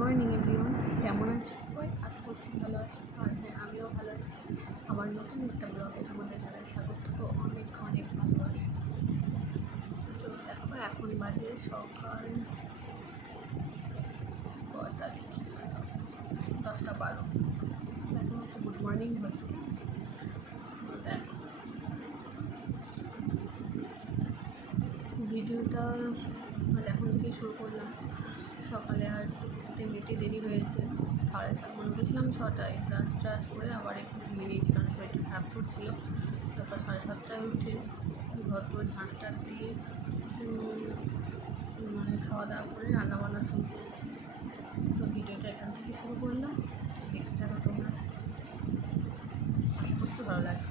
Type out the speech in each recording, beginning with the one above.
Morning everyone, কেমন আছো সবাই? আশা করছি ভালো আছো। আর হ্যাঁ, আমিও ভালো আছি। আমার নতুন একটা ব্লগে তোমাদের জানাই স্বাগত। অনেক অনেক ভালোবাসি। তো দেখো, এখন বাজে সকাল কটা দেখি, 10টা 12। এখন একটু গুড মর্নিং হচ্ছে। তো দেখো, ভিডিওটা এখন থেকেই শুরু করলাম। সকালে আর এমনিতে দেরি হয়েছে, 7:30 উঠেছিলাম 6টায়। ব্রাশ করে আবার একটু ঘুমিয়ে নিয়েছি, কারণ শরীরটা খারাপ করছিল। তারপর 7:30টায় উঠে ঘর ঝাঁটটা দিয়ে খাওয়া দাওয়া করে রান্নাবান্না শুরু করেছি। তো ভিডিওটা এখান থেকে শুরু করলাম, দেখতে থাকো তোমরা, আশা করছি ভালো লাগে।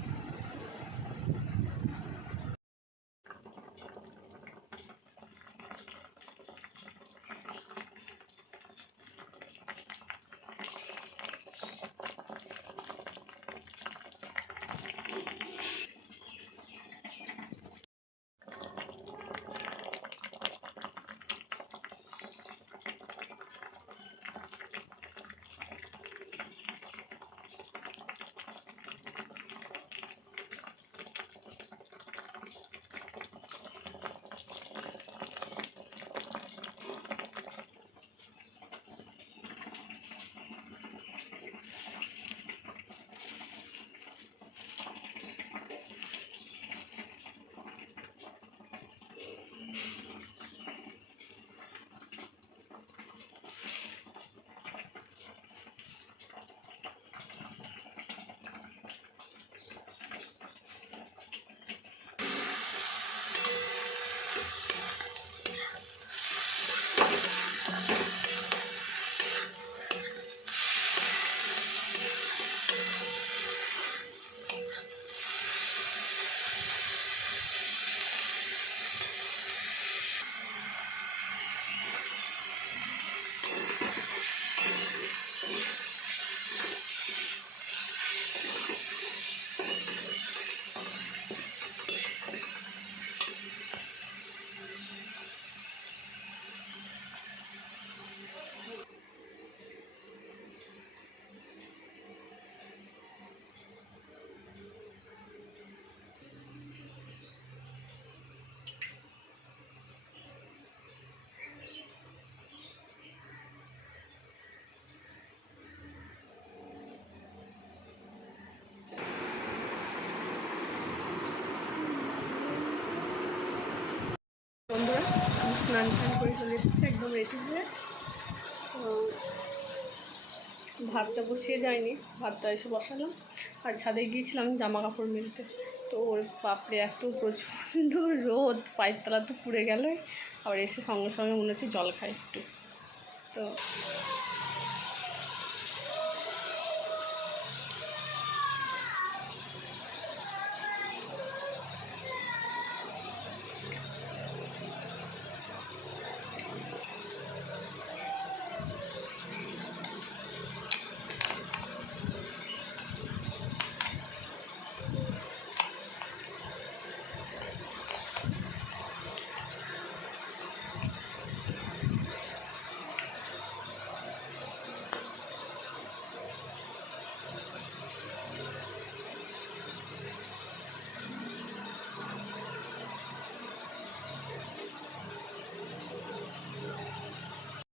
বন্ধুরা, আমি স্নান করে চলে এসেছি একদম রেডি হয়ে। তো ভাতটা বসিয়ে যায়নি, ভাতটা এসে বসালাম। আর ছাদে গিয়েছিলাম জামা কাপড় মেলতে। তো ওর বাপরে, এত প্রচণ্ড রোদ, পায়ের তলা তো পুড়ে গেল। আবার এসে সঙ্গে সঙ্গে মনে হচ্ছে জল খাই একটু। তো